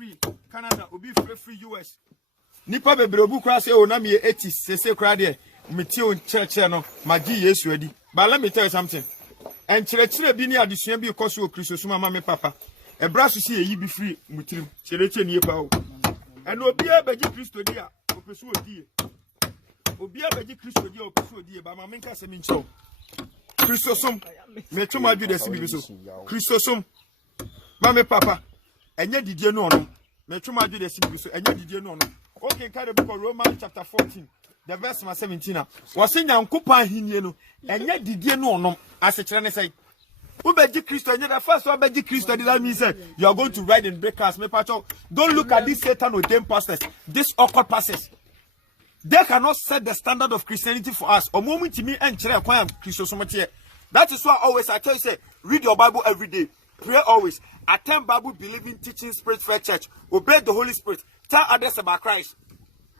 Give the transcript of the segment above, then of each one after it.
free Canada, obi free US. Nipa bebre obu kra say o na me 80 sese kra de meti on church no magi Yesu adi. But let me tell you something. And chire bi ni adesua bi koso Christosum ama me papa. E bra so si eyi bi free mutirim. Chire ni epa o. And obi a beji Christo di a opesu odi. Obi a beji Christo di a opesu odi ba ma menka se mi ncho. Christosum me twoma bi de si bi so. Christosum ma me papa enye didie no ono. Me twoma bi de si bi so enye didie no ono. Okay, carry the book of Romans chapter 14. The verse 17. Was in Yankupa Hiniano, and yet did you know, as a Chinese say, who beji Christo, and the first one beji Christo, that means you are going to ride in breakers, me pacho. Don't look at this Satan with them pastors, this awkward pastors. They cannot set the standard of Christianity for us. Or moment to me and Chile Christo so much here. That is why always I tell you, say, read your Bible every day, pray always, attend Bible believing teaching spirit fair church, obey the Holy Spirit. Tell others about Christ.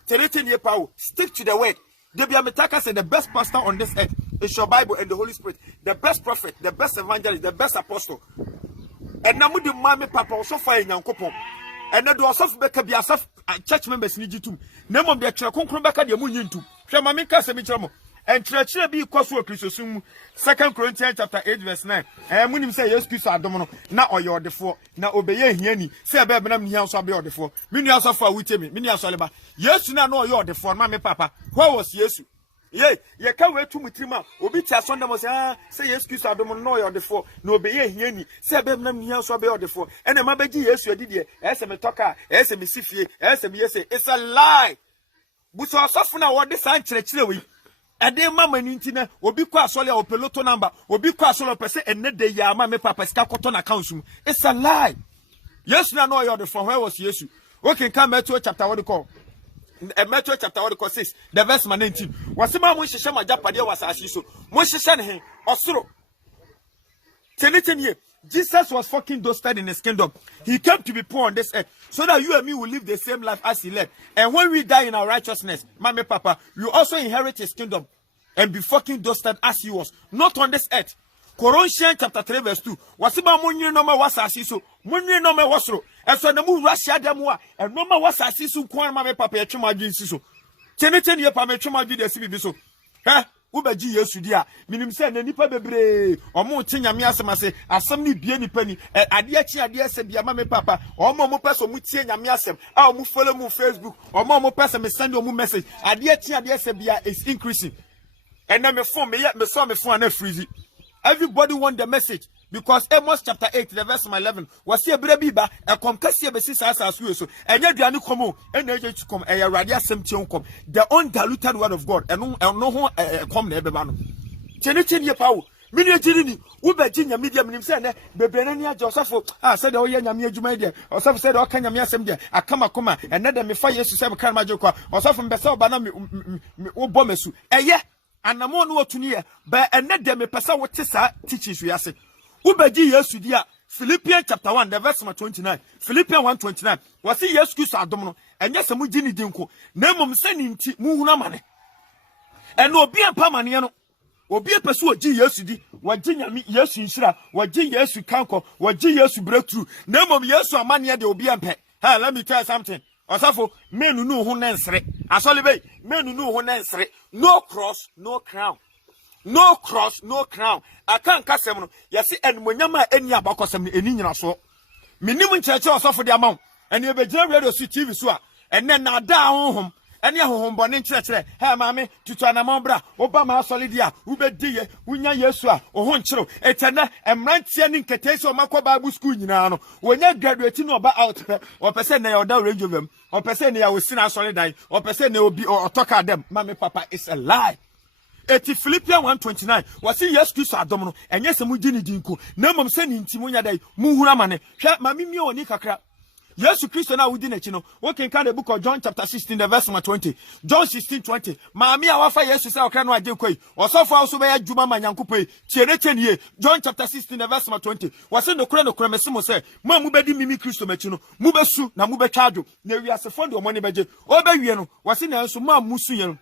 Stick to the word. Debia Metaka said the best pastor on this earth is your Bible and the Holy Spirit. The best prophet, the best evangelist, the best apostle. And now the mommy papa also fire in Yankopon. And then do also be a church members need you to. Name of the church Beka the Munyin to. Shamamika Semichamo. And church be Kosu Christosum. 2 Corinthians chapter 8, verse 9. And when him say yes, Christ Adomono, now or you're the four, now obey Yeni, say a baby, I'm here, so be the four. Many also for with me, many also about. Yes, you know you're the four, mammy papa. What was yes? Yea, you can't wait to me, Trima. Obi Tasson was say yes, Christ Adomono, no, you're the four, no be Yeni, say a baby, I'm here, so be the four. And a mabby, yes, you did, as a metoka, as a missifi, as a yes, it's a lie. But so often I want this answer, chile. Ade mama nintina obi kwa asole o peloto number obi kwa asole pese enne de ya ma me papa sika koto na account mu. It's a lie. Yes na no you the from where was Jesus? Okay, come Matthew chapter what call Matthew chapter what call 6 the verse 19. Wasema mo hihye ma japade was asiso mo hihye ne he osoro tenetenie. Jesus was fucking dusted in his kingdom. He came to be poor on this earth so that you and me will live the same life as he led. And when we die in our righteousness, Mama Papa, you also inherit his kingdom and be fucking dusted as he was. Not on this earth. Colossians chapter 3 verse 2. Wasiba munye no ma wasasiso. Munye no ma wasro. And so the mu Russia demwa. And no ma wasasiso kwa Mama Papa ya chuma jinsiso. Teneteni ye pa me chuma bi de sibiso. Huh? Ubeji Yesu dia minim se na nipa bebre omo che nyame asem asem ni bie nipa ni ade achi ade ase bia ma me papa omo mo pese mu tie nyame asem a omo follow mu Facebook omo mo pese me send omo message ade achi ade ase bia is increasing and na me phone me saw me phone na freezy. Everybody want the message because Amos chapter 8 the verse 11 was here biba e kom kase be sisa asasu so enya duane komo ena eje kom e awade asem tie kom the undiluted word of God eno ho kom na ebeba no cheni ye pawo mini ejiri ni wo ba ji nyame dia minim se ne bebre na ni aje osafo se de wo ye nyame adwuma de osafo se de o ka nyame asem de akama koma ene de me fa Yesu se me kan maje kwa osafo mbese oba na me wo bo mesu eye anamo no otuni ye ba ene de me pesa wo te sa teachings wi ase Ubeji Yesu dia Philippians chapter 1 the verse 29. Philippians 1:29. Wasi Yesu Kristo adomno enye se mu gini dinko na mom se ni nti mu huna mane eno obi empa mane no obi epeso oji Yesu di waji nyame Yesu nsira waji Yesu kanko waji Yesu breakthrough na mom Yesu amane de obi empe. Hey, let me tell you something. Osafo menu no ho nensere asole be menu no ho nensere no cross no crown. No cross, no crown. I can't cast them. You see, and when you're any about custom in Indian so. Minimum church also for the amount. And you be radio TV so. And then now down home. And your home born in church. Hey, mammy, to Tanamambra, Obama Solidia, Ube dear, Unya Yesua, or Honcho, Etana, and Mount Sending Catation Mako Bible School, you know. When you're graduating about out, or percent they are down range of them, or percent they will sin solid, or percent they will be or talk at them. Mammy Papa is a lie. Eti Philippians 1:29 wasi Yesu Kristo adomno enye se mu gini dinko na mom se ni ntimo nya dai mu hura mane hwa mami mi oni kakra Yesu Kristo na wudi na chi no we can the book of John chapter 16 the verse 20 John 16:20 mami a wafa Yesu se okra no agye koi osofo aso be adwuma ma nyankopoi tienetenie John chapter 16 the verse 20 wasi no kura mesimo se ma mu bedi mimi Kristo machi no mu besu na mu betwa adwo na wiasefo de omoni beje obewie no wasi na enso ma musu ye no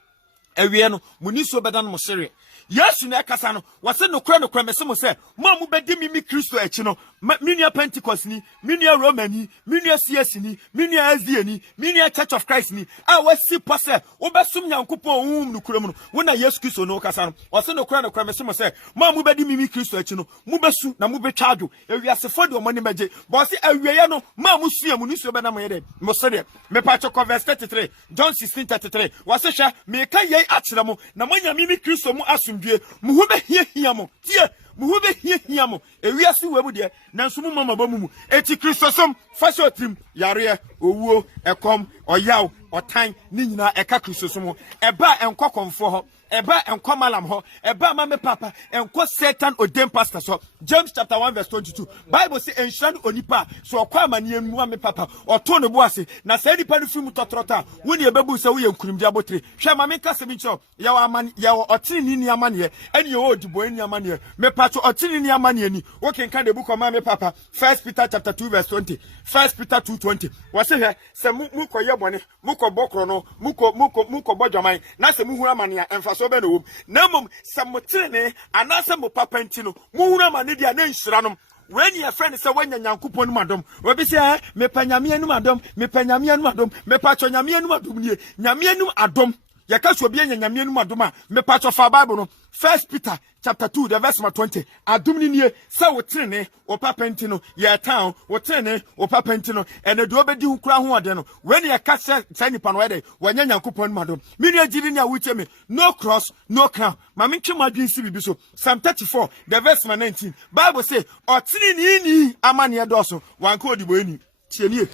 ewie no muniso beda no sere Yes, na kasa no. Wase no kra mese mo se, mo mu bedi mi Kristo echi no. Minia Pentecost ni, minia Roman ni, minia CS ni, minia SD ni, minia Church of Christ ni. A wasi pase, obesum Nyankopɔn no kura mu no. Wona Yesu Kristo no kasa no. Wase no kra mese mo se, mo mu bedi mi Kristo echi no. Mu besu na mu betwa adwo. Ewiasefo de omani meje. Bo se awieye no, ma mu sua mu ni so be na mo yede. Mo se de. Me pa cho verse 33. John 16:33. Wase hwa me ka yei akyere mo na manya mi Kristo mu asomdue. Mu hu be hia mo. Tie muhu be hia mo ewiase wamu de nanso mu mama bamu eti Kristosom fasho trim yare owuo ekom oyaw otan ni nyina eka Kristosom eba enko konfo ho eba enko malam ho eba mame papa enko Satan odem pastor so James chapter 1 verse 22 Bible say enhran onipa so okwa amane mu mame papa oto no boase na sa nipa no fimu totrota woni ebebu se wo ye nkurimdi abotre hwe mame kase bi cho ya wa amane ya otini ni amane eni yo odibo eni amane me pacho otini ni amane ni wo kenka de book of mame papa 1 Peter chapter 2 verse 20 1 Peter 2:20 wase hwe se mu koye bone mu ko bokro no mu ko bodwaman na se mu hu amane emfa so be no namom se motrene anase mo papa ntino mu hu amane dia na nhira no when your friend say when Nyankopon madom we be say me panyame anu madom me panyame anu madom me pacho nyame anu madom nie nyame anu adom ya ka so bi nyame anu madom a me pacho fa Bible no 1 Peter chapter 2 the verse 20 adom ni nie say wo trene wo papa ntino ye town wo trene wo papa ntino ene do obedi hu kura ho ade no when you ka say nipa no we dey wanya Nyankopon madom me ni agiri ni a wuche me no cross no crown ma me ntwe madwen si bibi so Psalm 34 the verse 19 Bible say otini ni amane edoso wanka odibo eni tienie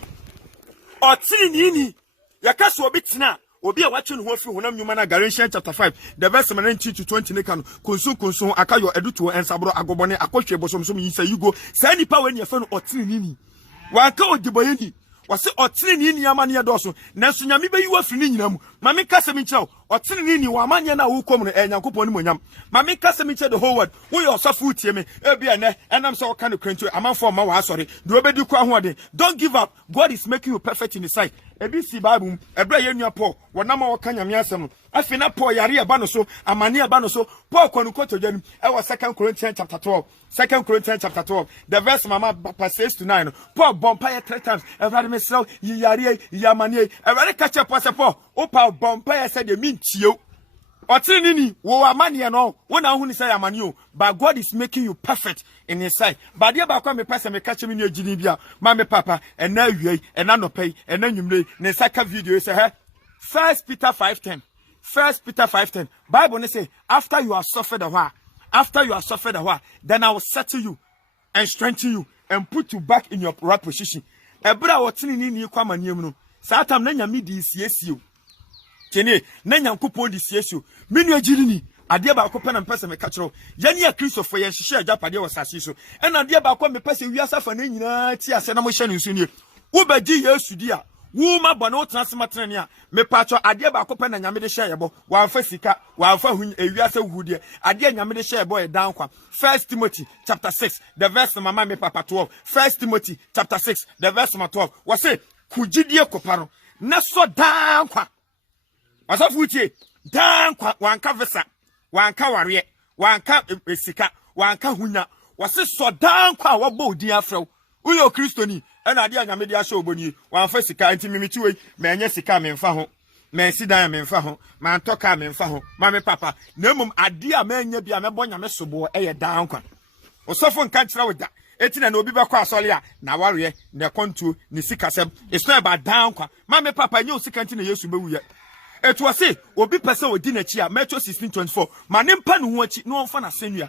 otini ni yakaso obi tena obi a wache no ho afi honam nyuma na Galatians chapter 5 the verse 19 to 20 ne kan konsu akayo eduto ensabro agobone akohwe bosomsom yi say yugo say nipa we ne fa no otini ni wanka odibo eni wase otini ni amane edoso nanso nyame be yiwa fi ni nyina mu mame kase mi kyerɛw otini ni wa amane na wo kom no Nyankopɔn ni monyam mame kase mi kyerɛ the whole world wo ye osafo tie me ebi ene enam so ka no krantu amanfo ma wa asɔre de obedi kwa ho ade don't give up. God is making you perfect in his sight. Ebi si Bible ebra ye nua Paul wonam a woka nyame asɛm afi na Paul yare eba no so amane eba no so Paul kwanu kotodwanum e was 2 Corinthians chapter 12 2 Corinthians chapter 12 the verse mama passes to 9 Paul bompa 3 times everybody mesel yare yamane everybody catch up Paul o Paul bompa said the mean chio otini ni wo amane no wona hu ni say amane o but God is making you perfect in his sight but dia ba kwa me pese me catch me ni agini bia ma me papa ena awiei ena nopei ena nwumre ne saka video say he 1 Peter 5:10 Bible ne say after you have suffered a while then I will settle you and strengthen you and put you back in your right position ebra otini ni kwa amane mu no satam na nyame di siesio kene na Nyankopɔn di siesio menu agiri ni ade ba ko pena mpese me ka kyerɛw yani ya Kristofo ye hyehyɛ agapade wɔ sase so ɛna ade ba ko me pese wiasa fa na nyina ti ase na mo hyɛ ne nso nie wo bagi Yesu di a wo ma bɔ na wo tena se matrene a me patro ade ba ko pena nyame de hyɛ yɛbɔ wanfa sika wanfa hu wiasa hude ade nyame de hyɛ yɛbɔ dan kwa 1 Timothy chapter 6 the verse mama me papa 12 1 Timothy chapter 6 the verse 12 wo se kugidie koparo na so dan kwa asafu tie dan kwa wanka visa wanka ware wanka sika wanka hunya wase sodan kwa wabɔ odin afrɛw uyo Kristoni ɛna ade anyame de ahyɛ oboni wanfa sika enti mimiti wei menye sika memfa ho mensi dan memfa ho mantoka memfa ho mame papa na mmom ade a menya bia mebɔ nyame sobo ɛyɛ dan kwa osofo nka kyerɛ wo da etina na obi bɛkɔ asɔle a na ware na kontuo ni sika sɛm it's not about dan kwa mame papa nye osika nti na Yesu bewuye etu ase obi pese odi na chi a Matthew 16:24 ma ne mpa no ho achi no onfa na senua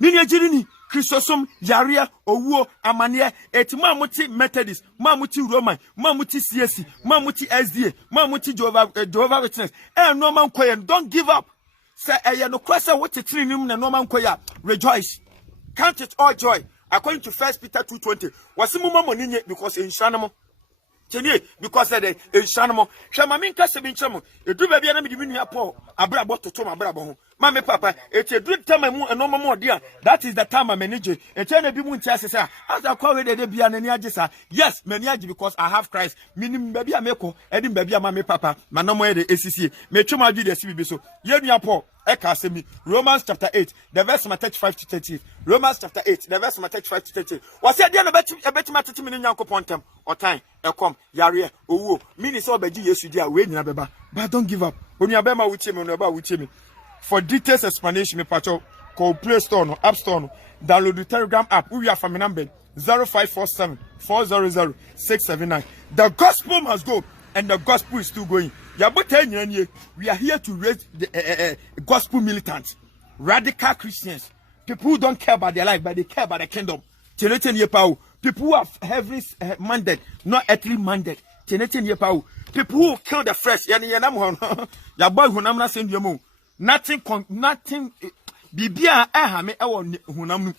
ni agiri ni Kristosom yarea owuo amane etima amuti Methodist ma amuti Roman ma amuti CSC ma amuti SDA ma amuti Jehovah Witness no man koye don't give up say no cross what tetiri nim na no man koye rejoice count it all joy according to 1 Peter 2:20 wasimu mamoni nye because enhranamo Chenie because the enshano hwe ma me nka se bi nkyeremo edu ba bia na me di menua Paul abrabo toto ma abrabo ho Mama papa, it's a good time and no more dear. That is the time I'm managing. A channel be moon chassis. As I call it, they be an energisa. Yes, many because I have Christ. Meaning baby a meko, Eddie baby a mammy papa, my no more the ACC. May you my video CB so. Yenia po, Ekasemi, Romans chapter 8, the verse 35 to 30. Romans chapter 8, the verse 35 to 30. Was it the end a bet my 30 minutes yanko pontem or time? Come, Yari, oh, mini so beji yesu dia we nyina beba. But don't give up. When you are bema with him, with him. For details explanation, me pacho call Play Store no App Store no. Download the Telegram app. We are from the number 0547 400 679. The gospel must go, and the gospel is still going. We are here to raise the gospel militants, radical Christians, people who don't care about their life, but they care about the kingdom. People who are heavily minded, not earthly minded. People who kill the flesh. Your boy who I'm not saying you nothing. Bibia ehame ewo hunam